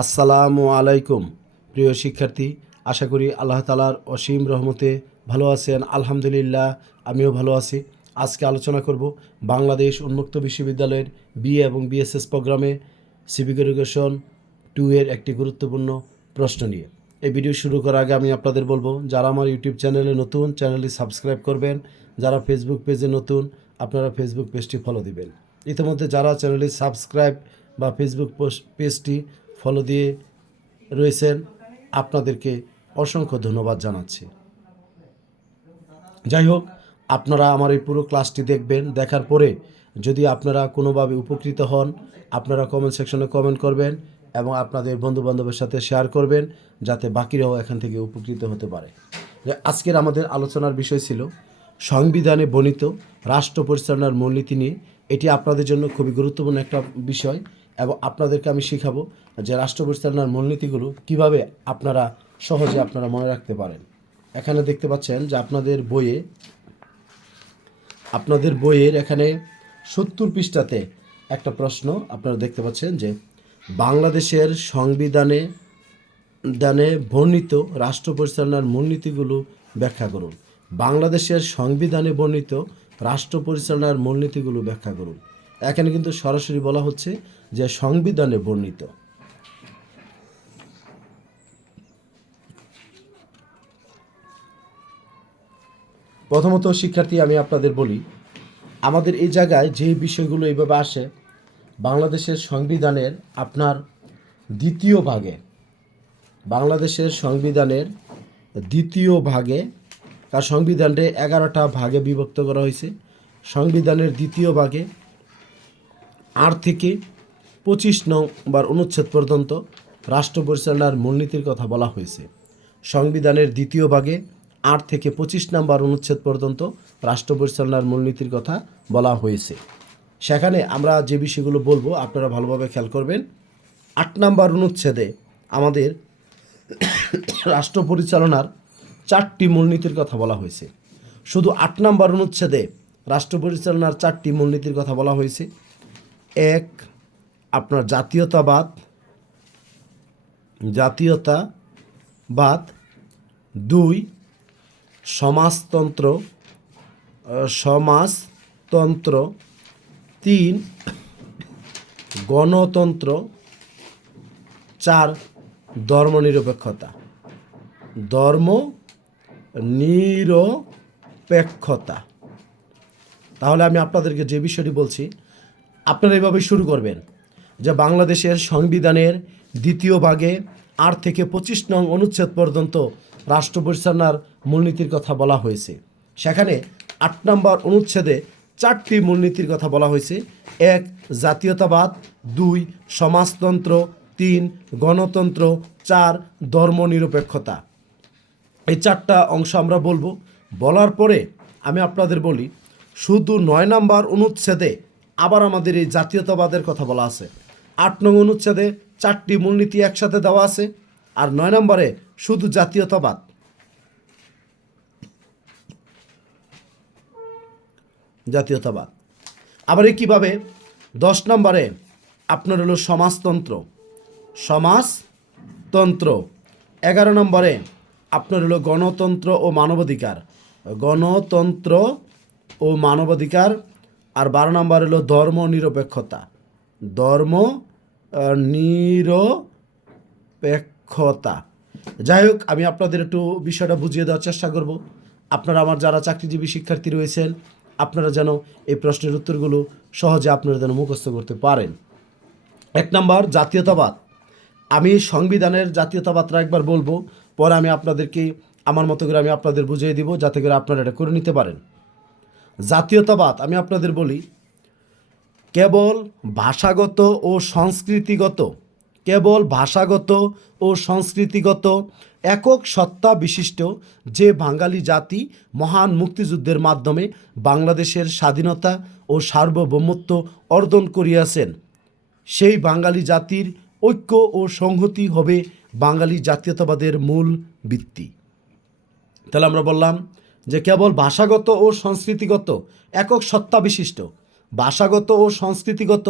আসসালামু আলাইকুম। প্রিয় শিক্ষার্থী, আশা করি আল্লাহ তালার অসীম রহমতে ভালো আছেন। আলহামদুলিল্লাহ, আমিও ভালো আছি। আজকে আলোচনা করব বাংলাদেশ উন্মুক্ত বিশ্ববিদ্যালয়ের বিএ এবং বিএসএস প্রোগ্রামে সিভিক এডুকেশন টু এর একটি গুরুত্বপূর্ণ প্রশ্ন নিয়ে। এই ভিডিও শুরু করার আগে আমি আপনাদের বলব, যারা আমার ইউটিউব চ্যানেলে নতুন চ্যানেলটি সাবস্ক্রাইব করবেন। যারা ফেসবুক পেজে নতুন, আপনারা ফেসবুক পেজটি ফলো দিবেন। ইতিমধ্যে যারা চ্যানেলটি সাবস্ক্রাইব বা ফেসবুক পেজটি ফলো দিয়ে রয়েছেন। আপনাদেরকে অসংখ্য ধন্যবাদ জানাচ্ছি। যাই হোক, আপনারা আমার এই পুরো ক্লাসটি দেখবেন, দেখার পরে যদি আপনারা কোনোভাবে উপকৃত হন, আপনারা কমেন্ট সেকশনে কমেন্ট করবেন এবং আপনাদের বন্ধু বান্ধবের সাথে শেয়ার করবেন, যাতে বাকিরাও এখান থেকে উপকৃত হতে পারে। আজকের আমাদের আলোচনার বিষয় ছিল, সংবিধানে বর্ণিত রাষ্ট্র পরিচালনার মূলনীতি নিয়ে। এটি আপনাদের জন্য খুবই গুরুত্বপূর্ণ একটা বিষয়। এবং আপনাদেরকে আমি শেখাবো যে রাষ্ট্র পরিচালনার মূলনীতিগুলো কীভাবে আপনারা সহজে আপনারা মনে রাখতে পারেন। এখানে দেখতে পাচ্ছেন যে আপনাদের বইয়ে, আপনাদের বইয়ের এখানে সত্তর পৃষ্ঠাতে একটা প্রশ্ন আপনারা দেখতে পাচ্ছেন যে বাংলাদেশের সংবিধানে, দানে বর্ণিত রাষ্ট্র পরিচালনার মূলনীতিগুলো ব্যাখ্যা করুন। বাংলাদেশের সংবিধানে বর্ণিত রাষ্ট্র পরিচালনার মূলনীতিগুলো ব্যাখ্যা করুন। এখানে কিন্তু সরাসরি বলা হচ্ছে যে সংবিধানে বর্ণিত। প্রথমত, শিক্ষার্থী, আমি আপনাদের বলি, আমাদের এই জায়গায় যে বিষয়গুলো এইভাবে আসে, বাংলাদেশের সংবিধানের আপনার দ্বিতীয় ভাগে, বাংলাদেশের সংবিধানের দ্বিতীয় ভাগে তার সংবিধানটা এগারোটা ভাগে বিভক্ত করা হয়েছে, সংবিধানের দ্বিতীয় ভাগে আট থেকে পঁচিশ নম্বর অনুচ্ছেদ পর্যন্ত রাষ্ট্র পরিচালনার মূলনীতির কথা বলা হয়েছে। সংবিধানের দ্বিতীয় ভাগে আট থেকে পঁচিশ নম্বর অনুচ্ছেদ পর্যন্ত রাষ্ট্র পরিচালনার মূলনীতির কথা বলা হয়েছে। সেখানে আমরা যে বিষয়গুলো বলব, আপনারা ভালোভাবে খেয়াল করবেন। আট নম্বর অনুচ্ছেদে আমাদের রাষ্ট্র পরিচালনার চারটি মূলনীতির কথা বলা হয়েছে। শুধু আট নম্বর অনুচ্ছেদে রাষ্ট্র পরিচালনার চারটি মূলনীতির কথা বলা হয়েছে। এক, আপনার জাতীয়তাবাদ জাতীয়তাবাদ। দুই, সমাজতন্ত্র সমাজতন্ত্র। তিন, গণতন্ত্র। চার, ধর্মনিরপেক্ষতা। ধর্ম নিরপেক্ষতা। তাহলে আমি আপনাদেরকে যে বিষয়টি বলছি আপনারা এভাবে শুরু করবেন, যে বাংলাদেশের সংবিধানের দ্বিতীয় ভাগে আট থেকে পঁচিশ নং অনুচ্ছেদ পর্যন্ত রাষ্ট্র পরিচালনার মূলনীতির কথা বলা হয়েছে। সেখানে আট নম্বর অনুচ্ছেদে চারটি মূলনীতির কথা বলা হয়েছে। এক, জাতীয়তাবাদ। দুই, সমাজতন্ত্র। তিন, গণতন্ত্র। চার, ধর্মনিরপেক্ষতা। এই চারটা অংশ আমরা বলব। বলার পরে আমি আপনাদের বলি, শুধু নয় নাম্বার অনুচ্ছেদে আবার আমাদের এই জাতীয়তাবাদের কথা বলা আছে। আট নং অনুচ্ছেদে চারটি মূলনীতি একসাথে দেওয়া আছে আর নয় নম্বরে শুধু জাতীয়তাবাদ। জাতীয়তাবাদ। আবার কীভাবে দশ নম্বরে আপনার হলো সমাজতন্ত্র। সমাজতন্ত্র। এগারো নম্বরে আপনার হলো গণতন্ত্র ও মানবাধিকার। গণতন্ত্র ও মানবাধিকার আর বারো নম্বর হলো ধর্ম নিরপেক্ষতা। ধর্ম নিরপেক্ষতা। যাই হোক, আমি আপনাদের একটু বিষয়টা বুঝিয়ে দেওয়ার চেষ্টা করব। আপনারা আমার যারা চাকরিজীবী শিক্ষার্থী রয়েছেন, আপনারা যেন এই প্রশ্নের উত্তরগুলো সহজে আপনারা যেন মুখস্থ করতে পারেন। এক নম্বর, জাতীয়তাবাদ। আমি সংবিধানের জাতীয়তাবাদটা একবার বলব, পরে আমি আপনাদেরকে, আমার মতো করে আমি আপনাদের বুঝিয়ে দিব, যাতে করে আপনারা এটা করে নিতে পারেন। জাতীয়তাবাদ, আমি আপনাদের বলি, কেবল ভাষাগত ও সংস্কৃতিগত, কেবল ভাষাগত ও সংস্কৃতিগত একক সত্তা বিশিষ্ট যে বাঙালি জাতি মহান মুক্তিযুদ্ধের মাধ্যমে বাংলাদেশের স্বাধীনতা ও সার্বভৌমত্ব অর্জন করিয়াছেন। সেই বাঙালি জাতির ঐক্য ও সংহতি হবে বাঙালি জাতীয়তাবাদের মূল ভিত্তি। তাহলে আমরা বললাম যে কেবল ভাষাগত ও সংস্কৃতিগত একক সত্তা বিশিষ্ট। ভাষাগত ও সংস্কৃতিগত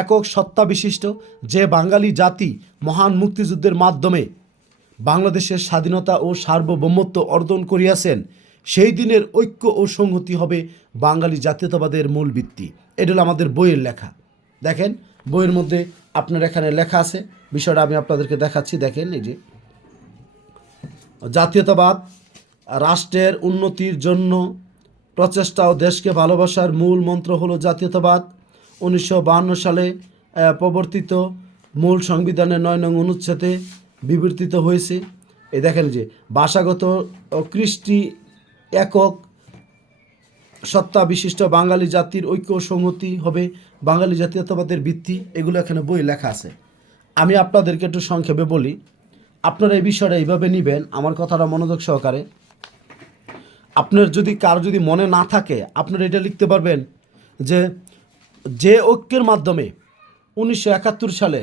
একক সত্তা বিশিষ্ট যে বাঙালি জাতি মহান মুক্তিযুদ্ধের মাধ্যমে বাংলাদেশের স্বাধীনতা ও সার্বভৌমত্ব অর্জন করিয়াছেন, সেই দিনের ঐক্য ও সংহতি হবে বাঙালি জাতীয়তাবাদের মূল ভিত্তি। এটা হলো আমাদের বইয়ের লেখা। দেখেন, বইয়ের মধ্যে আপনার এখানে লেখা আছে। বিষয়টা আমি আপনাদেরকে দেখাচ্ছি। দেখেন, এই যে জাতীয়তাবাদ রাষ্ট্রের উন্নতির জন্য প্রচেষ্টা ও দেশকে ভালোবাসার মূল মন্ত্র হলো জাতীয়তাবাদ। উনিশশো সালে প্রবর্তিত মূল সংবিধানের নয় নং অনুচ্ছেদে বিবর্তিত হয়েছে। এ দেখেন যে, ভাষাগত কৃষ্টি একক সত্তা বিশিষ্ট বাঙালি জাতির ঐক্য সংহতি হবে বাঙালি জাতীয়তাবাদের ভিত্তি। এগুলো এখানে বই লেখা আছে। আমি আপনাদেরকে একটু সংক্ষেপে বলি, আপনারা এই বিষয়টা এইভাবে নেবেন, আমার কথাটা মনোযোগ সহকারে। আপনার যদি কারও যদি মনে না থাকে, আপনারা এটা লিখতে পারবেন যে যে ঐক্যের মাধ্যমে উনিশশো একাত্তর সালে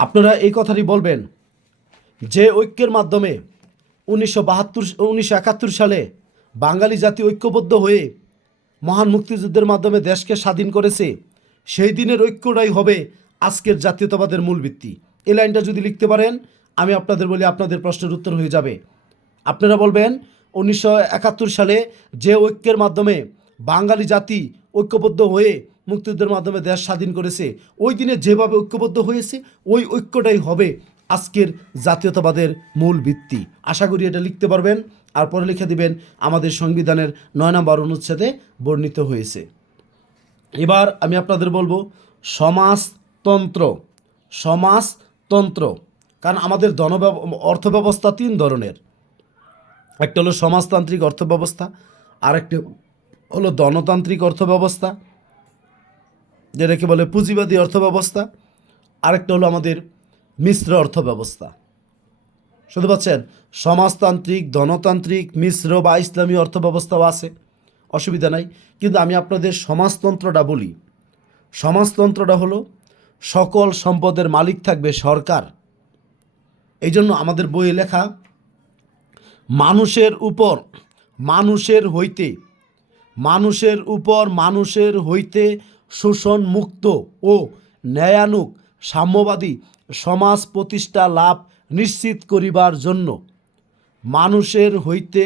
আপনারা এই কথাটি বলবেন, যে ঐক্যের মাধ্যমে উনিশশো বাহাত্তর, উনিশশো একাত্তর সালে বাঙালি জাতি ঐক্যবদ্ধ হয়ে মহান মুক্তিযুদ্ধের মাধ্যমে দেশকে স্বাধীন করেছে, সেই দিনের ঐক্যটাই হবে আজকের জাতীয়তাবাদের মূল ভিত্তি। এই লাইনটা যদি লিখতে পারেন, আমি আপনাদের বলি আপনাদের প্রশ্নের উত্তর হয়ে যাবে। আপনারা বলবেন, উনিশশো একাত্তর সালে যে ঐক্যের মাধ্যমে বাঙালি জাতি ঐক্যবদ্ধ হয়ে মুক্তিযুদ্ধের মাধ্যমে দেশ স্বাধীন করেছে, ওই দিনে যেভাবে ঐক্যবদ্ধ হয়েছে, ওই ঐক্যটাই হবে আজকের জাতীয়তাবাদের মূল ভিত্তি। আশা করি এটা লিখতে পারবেন আর পরে লিখে দিবেন, আমাদের সংবিধানের নয় নম্বর অনুচ্ছেদে বর্ণিত হয়েছে। এবার আমি আপনাদের বলব, সমাজতন্ত্র সমাজতন্ত্র কারণ আমাদের ধনব্যব, অর্থব্যবস্থা তিন ধরনের। একটা হলো সমাজতান্ত্রিক অর্থব্যবস্থা, আরেকটি হলো ধনতান্ত্রিক অর্থব্যবস্থা, যেটাকে বলে পুঁজিবাদী অর্থব্যবস্থা, আরেকটা হলো আমাদের মিশ্র অর্থব্যবস্থা। শুনতে পাচ্ছেন? সমাজতান্ত্রিক, ধনতান্ত্রিক, মিশ্র বা ইসলামী অর্থব্যবস্থাও আছে, অসুবিধা নাই। কিন্তু আমি আপনাদের সমাজতন্ত্রটা বলি। সমাজতন্ত্রটা হলো সকল সম্পদের মালিক থাকবে সরকার। এই জন্য আমাদের বইয়ে লেখা, মানুষের উপর, মানুষের হইতে, মানুষের উপর, মানুষের হইতে শোষণ মুক্ত ও ন্যায়ানুক সাম্যবাদী সমাজ প্রতিষ্ঠা লাভ নিশ্চিত করিবার জন্য মানুষের হইতে,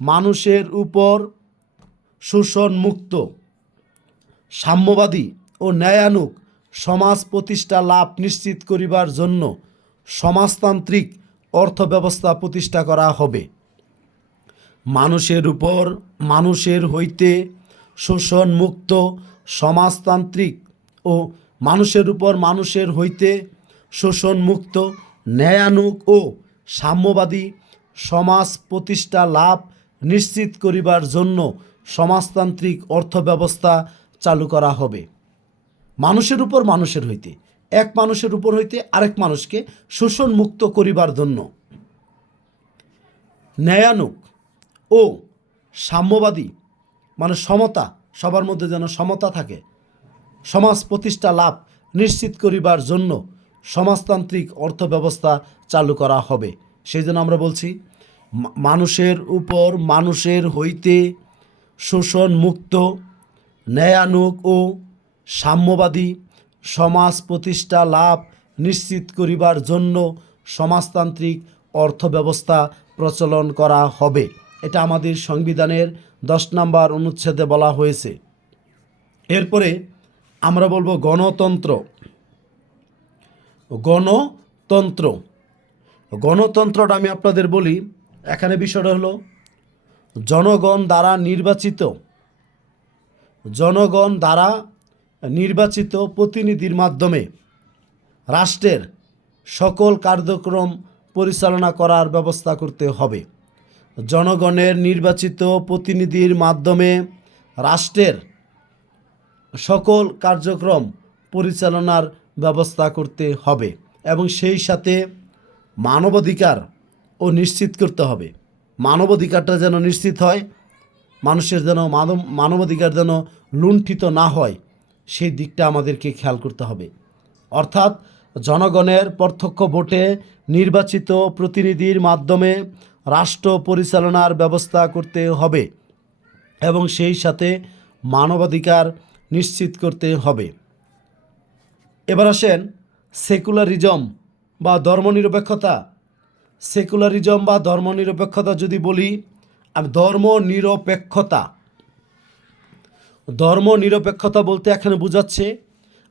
মানুষের উপর শোষণ মুক্ত, সাম্যবাদী ও ন্যায়ানুক সমাজ প্রতিষ্ঠা লাভ নিশ্চিত করিবার জন্য সমাজতান্ত্রিক অর্থব্যবস্থা প্রতিষ্ঠা করা হবে। মানুষের উপর, মানুষের হইতে শোষণমুক্ত সমাজতান্ত্রিক ও মানুষের উপর মানুষের হইতে শোষণমুক্ত ন্যায়ানুক ও সাম্যবাদী সমাজ প্রতিষ্ঠা লাভ নিশ্চিত করিবার জন্য সমাজতান্ত্রিক অর্থব্যবস্থা চালু করা হবে। মানুষের উপর মানুষের হইতে, এক মানুষের উপর হইতে আরেক মানুষকে শোষণ মুক্ত করিবার জন্য। ন্যায়ানুক ও সাম্যবাদী মানে সমতা, সবার মধ্যে যেন সমতা থাকে, সমাজ প্রতিষ্ঠা লাভ নিশ্চিত করিবার জন্য সমাজতান্ত্রিক অর্থব্যবস্থা চালু করা হবে। সেই জন্য আমরা বলছি মানুষের উপর মানুষের হইতে শোষণ মুক্ত ন্যায়ানুক ও সাম্যবাদী, সমাজ প্রতিষ্ঠা লাভ নিশ্চিত করিবার জন্য সমাজতান্ত্রিক অর্থব্যবস্থা প্রচলন করা হবে। এটা আমাদের সংবিধানের দশ নম্বর অনুচ্ছেদে বলা হয়েছে। এরপরে আমরা বলব গণতন্ত্র। গণতন্ত্র। গণতন্ত্রটা আমি আপনাদের বলি, এখানে বিষয়টা হলো জনগণ দ্বারা নির্বাচিত। জনগণ দ্বারা নির্বাচিত প্রতিনিধির মাধ্যমে রাষ্ট্রের সকল কার্যক্রম পরিচালনা করার ব্যবস্থা করতে হবে। জনগণের নির্বাচিত প্রতিনিধির মাধ্যমে রাষ্ট্রের সকল কার্যক্রম পরিচালনার ব্যবস্থা করতে হবে এবং সেই সাথে মানবাধিকার ও নিশ্চিত করতে হবে। মানবাধিকারটা যেন নিশ্চিত হয়, মানুষের যেন মানব, মানবাধিকার যেন লুণ্ঠিত না হয় সেই দিকটা আমাদেরকে খেয়াল করতে হবে। অর্থাৎ জনগণের প্রত্যক্ষ ভোটে নির্বাচিত প্রতিনিধির মাধ্যমে রাষ্ট্র পরিচালনার ব্যবস্থা করতে হবে এবং সেই সাথে মানবাধিকার নিশ্চিত করতে হবে। এবার আসেন সেকুলারিজম বা ধর্মনিরপেক্ষতা। সেকুলারিজম বা ধর্মনিরপেক্ষতা যদি বলি আমি ধর্মনিরপেক্ষতা ধর্মনিরপেক্ষতা বলতে এখানে বোঝাচ্ছে,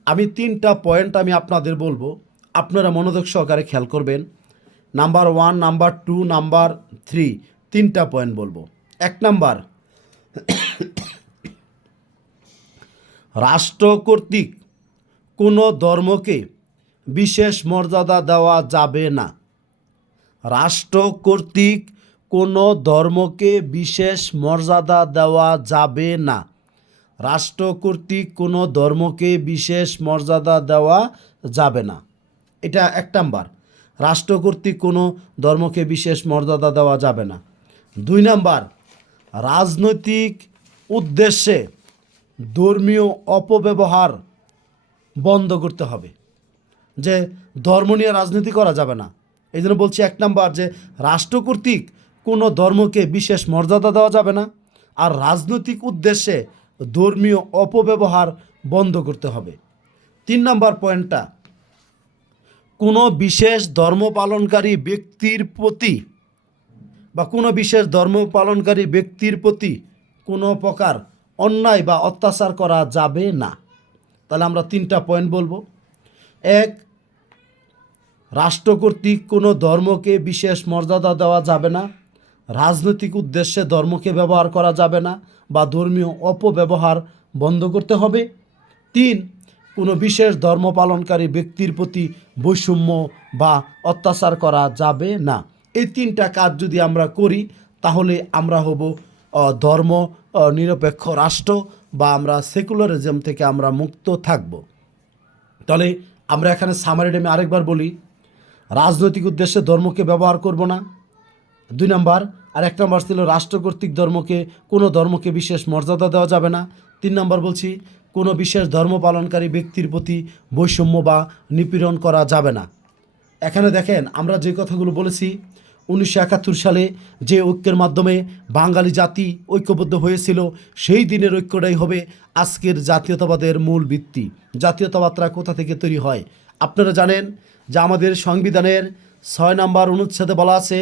আমি তিনটা পয়েন্ট আমি আপনাদের বলব। আপনারা মনোযোগ সহকারে খেয়াল করবেন। Number one number two number three তিনটা পয়েন্ট বলব। এক নাম্বার রাষ্ট্র কর্তৃক কোনো ধর্মকে বিশেষ মর্যাদা দেওয়া যাবে না। রাষ্ট্র কর্তৃক কোনো ধর্মকে বিশেষ মর্যাদা দেওয়া যাবে না। রাষ্ট্র কর্তৃক কোনো ধর্মকে বিশেষ মর্যাদা দেওয়া যাবে না। এটা এক নাম্বার। রাষ্ট্র কর্তৃক কোনো ধর্মকে বিশেষ মর্যাদা দেওয়া যাবে না। দুই নাম্বার, রাজনৈতিক উদ্দেশ্যে ধর্মীয় অপব্যবহার বন্ধ করতে হবে। যে ধর্ম নিয়ে রাজনীতি করা যাবে না। এই জন্য বলছি এক নাম্বার যে রাষ্ট্র কর্তৃক কোনো ধর্মকে বিশেষ মর্যাদা দেওয়া যাবে না। আর রাজনৈতিক উদ্দেশ্যে ধর্মীয় অপব্যবহার বন্ধ করতে হবে। তিন নম্বর পয়েন্টটা, কোনো বিশেষ ধর্ম পালনকারী ব্যক্তির প্রতি বা কোনো বিশেষ ধর্ম পালনকারী ব্যক্তির প্রতি কোনো প্রকার অন্যায় বা অত্যাচার করা যাবে না। তাহলে আমরা তিনটা পয়েন্ট বলব। এক, রাষ্ট্র কর্তৃক কোনো ধর্মকে বিশেষ মর্যাদা দেওয়া যাবে না। রাজনৈতিক উদ্দেশ্যে ধর্মকে ব্যবহার করা যাবে না বা ধর্মীয় অপব্যবহার বন্ধ করতে হবে। তিন, কোনো বিশেষ ধর্ম পালনকারী ব্যক্তির প্রতি বৈষম্য বা অত্যাচার করা যাবে না। এই তিনটা কাজ যদি আমরা করি, তাহলে আমরা হব ধর্ম নিরপেক্ষ রাষ্ট্র বা আমরা সেকুলারিজম থেকে আমরা মুক্ত থাকব। তাহলে আমরা এখানে সামারি ডেমে আরেকবার বলি, রাজনৈতিক উদ্দেশ্যে ধর্মকে ব্যবহার করব না দুই নম্বর আর এক নম্বর ছিল রাষ্ট্র কর্তৃক ধর্মকে, কোনো ধর্মকে বিশেষ মর্যাদা দেওয়া যাবে না। তিন নম্বর বলছি, কোনো বিশেষ ধর্ম পালনকারী ব্যক্তির প্রতি বৈষম্য বা নিপীড়ন করা যাবে না। এখানে দেখেন, আমরা যে কথাগুলো বলেছি, উনিশশো একাত্তর সালে যে ঐক্যের মাধ্যমে বাঙালি জাতি ঐক্যবদ্ধ হয়েছিল, সেই দিনের ঐক্যটাই হবে আজকের জাতীয়তাবাদের মূল ভিত্তি। জাতীয়তাবাদরা কোথা থেকে তৈরি হয়? আপনারা জানেন যে আমাদের সংবিধানের ছয় নম্বর অনুচ্ছেদে বলা আছে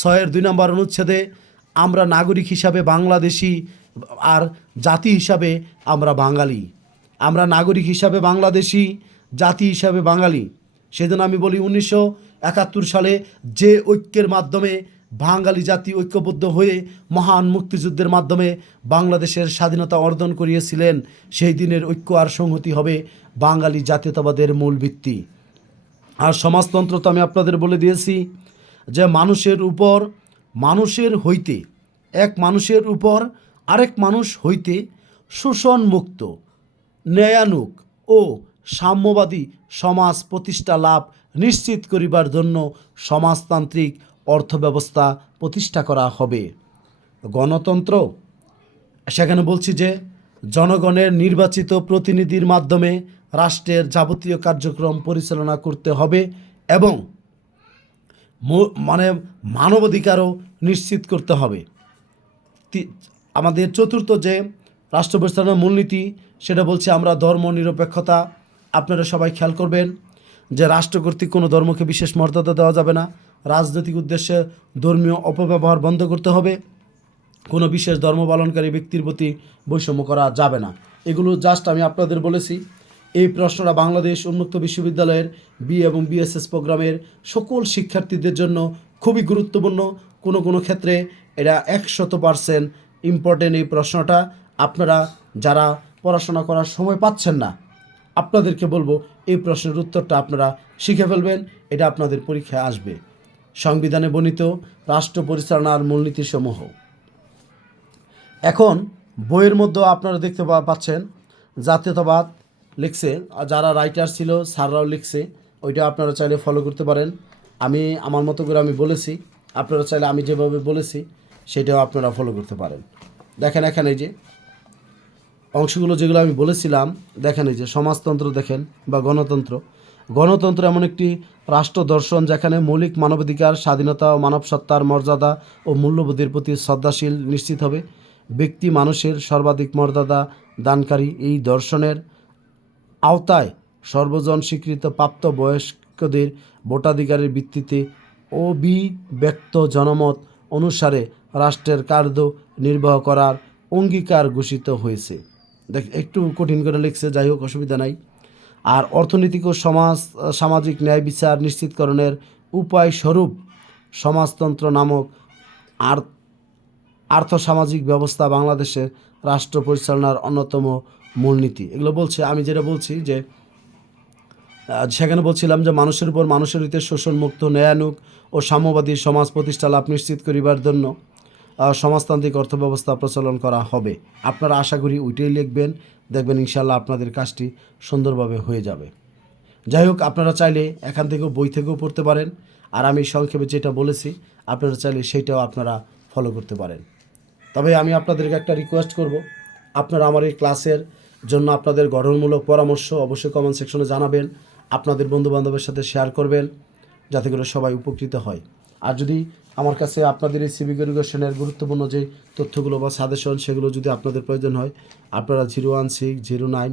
ছয়ের দুই নম্বর অনুচ্ছেদে আমরা নাগরিক হিসাবে বাংলাদেশি আর জাতি হিসাবে আমরা বাঙালি। আমরা নাগরিক হিসাবে বাংলাদেশি, জাতি হিসাবে বাঙালি। সেজন্য আমি বলি উনিশশো একাত্তর সালে যে ঐক্যের মাধ্যমে বাঙালি জাতি ঐক্যবদ্ধ হয়ে মহান মুক্তিযুদ্ধের মাধ্যমে বাংলাদেশের স্বাধীনতা অর্জন করিয়েছিলেন, সেই দিনের ঐক্য আর সংহতি হবে বাঙালি জাতীয়তাবাদের মূল ভিত্তি। আর সমাজতন্ত্র তো আমি আপনাদের বলে দিয়েছি যে মানুষের উপর, মানুষের হইতে, এক মানুষের উপর আরেক মানুষ হইতে শোষণ মুক্ত ন্যায়ানুক ও সাম্যবাদী সমাজ প্রতিষ্ঠা লাভ নিশ্চিত করিবার জন্য সমাজতান্ত্রিক অর্থব্যবস্থা প্রতিষ্ঠা করা হবে। গণতন্ত্র, সেখানে বলছি যে জনগণের নির্বাচিত প্রতিনিধির মাধ্যমে রাষ্ট্রের যাবতীয় কার্যক্রম পরিচালনা করতে হবে এবং মানে মানবাধিকারও নিশ্চিত করতে হবে। আমাদের চতুর্থ যে রাষ্ট্র পরিচালনার মূলনীতি, সেটা বলছে আমরা ধর্ম, নিরপেক্ষতা, আপনারা সবাই খেয়াল করবেন, যে রাষ্ট্র কর্তৃক কোনো ধর্মকে বিশেষ মর্যাদা দেওয়া যাবে না। রাজনৈতিক উদ্দেশ্যে ধর্মীয় অপব্যবহার বন্ধ করতে হবে। কোনো বিশেষ ধর্ম পালনকারী ব্যক্তির প্রতি বৈষম্য করা যাবে না। এগুলো জাস্ট আমি আপনাদের বলেছি। এই প্রশ্নটা বাংলাদেশ উন্মুক্ত বিশ্ববিদ্যালয়ের বি এবং বিএসএস প্রোগ্রামের সকল শিক্ষার্থীদের জন্য খুবই গুরুত্বপূর্ণ। কোনো কোনো ক্ষেত্রে এটা একশত পারসেন্ট ইম্পর্টেন্ট এই প্রশ্নটা আপনারা যারা পড়াশোনা করার সময় পাচ্ছেন না, আপনাদেরকে বলব এই প্রশ্নের উত্তরটা আপনারা শিখে ফেলবেন, এটা আপনাদের পরীক্ষায় আসবে। সংবিধানে বর্ণিত রাষ্ট্র পরিচালনার মূলনীতিসমূহ। এখন বইয়ের মধ্যে আপনারা দেখতে পাচ্ছেন জাতীয়তাবাদ লিখছে আর যারা রাইটার ছিল, স্যাররাও লিখছে। ওইটা আপনারা চাইলে ফলো করতে পারেন। আমি, আমার মতো করে আমি বলেছি। আপনারা চাইলে আমি যেভাবে বলেছি, সেটাও আপনারা ফলো করতে পারেন। দেখেন এখানে যে, অংশগুলো যেগুলো আমি বলেছিলাম, দেখেন এই যে, সমাজতন্ত্র দেখেন বা গণতন্ত্র। গণতন্ত্র এমন একটি রাষ্ট্র দর্শন যেখানে মৌলিক মানবাধিকার, স্বাধীনতা ও মানব সত্তার মর্যাদা ও মূল্যবোধের প্রতি শ্রদ্ধাশীল নিশ্চিত হবে। ব্যক্তি, মানুষের সর্বাধিক মর্যাদা দানকারী এই দর্শনের আওতায় সর্বজন স্বীকৃত প্রাপ্ত বয়স্কদের ভোটাধিকারের ভিত্তিতে অবিব্যক্ত জনমত অনুসারে রাষ্ট্রের কার্য নির্বাহ করার অঙ্গীকার ঘোষিত হয়েছে। দেখ, একটু কঠিন করে লিখছে, যাই হোক, অসুবিধা নাই। আর অর্থনৈতিক ও সমাজ, সামাজিক ন্যায় বিচার নিশ্চিতকরণের উপায় স্বরূপ সমাজতন্ত্র নামক আর আর্থসামাজিক ব্যবস্থা বাংলাদেশের রাষ্ট্র পরিচালনার অন্যতম মূলনীতি। এগুলো বলছে, আমি যেটা বলছি যে সেখানে বলছিলাম যে মানুষের উপর মানুষের হইতে শোষণমুক্ত ন্যায়ানুক ও সাম্যবাদী সমাজ প্রতিষ্ঠা লাভ নিশ্চিত করিবার জন্য সমাজতান্ত্রিক অর্থব্যবস্থা প্রচলন করা হবে। আপনারা আশা করি ওইটাই লিখবেন, দেখবেন ইনশাল্লাহ আপনাদের কাজটি সুন্দরভাবে হয়ে যাবে। যাই হোক, আপনারা চাইলে এখান থেকেও বই থেকেও পড়তে পারেন। আর আমি সংক্ষেপে যেটা বলেছি, আপনারা চাইলে সেইটাও আপনারা ফলো করতে পারেন। তবে আমি আপনাদেরকে একটা রিকোয়েস্ট করব। আপনারা আমার এই ক্লাসের জন্য আপনাদের গঠনমূলক পরামর্শ অবশ্যই কমেন্ট সেকশনে জানাবেন। আপনাদের বন্ধু বান্ধবের সাথে শেয়ার করবেন, যাতে করে সবাই উপকৃত হয়। আর যদি আমার কাছে আপনাদের এই সিভিক এডুকেশনের গুরুত্বপূর্ণ যে তথ্যগুলো বা সাজেশন সেগুলো যদি আপনাদের প্রয়োজন হয়, আপনারা zero one six zero nine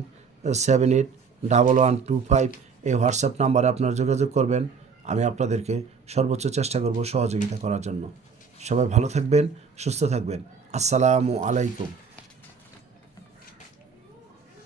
seven eight double one two five এই হোয়াটসঅ্যাপ নাম্বারে আপনারা যোগাযোগ করবেন। আমি আপনাদেরকে সর্বোচ্চ চেষ্টা করব সহযোগিতা করার জন্য। সবাই ভালো থাকবেন, সুস্থ থাকবেন। আসসালামু আলাইকুম।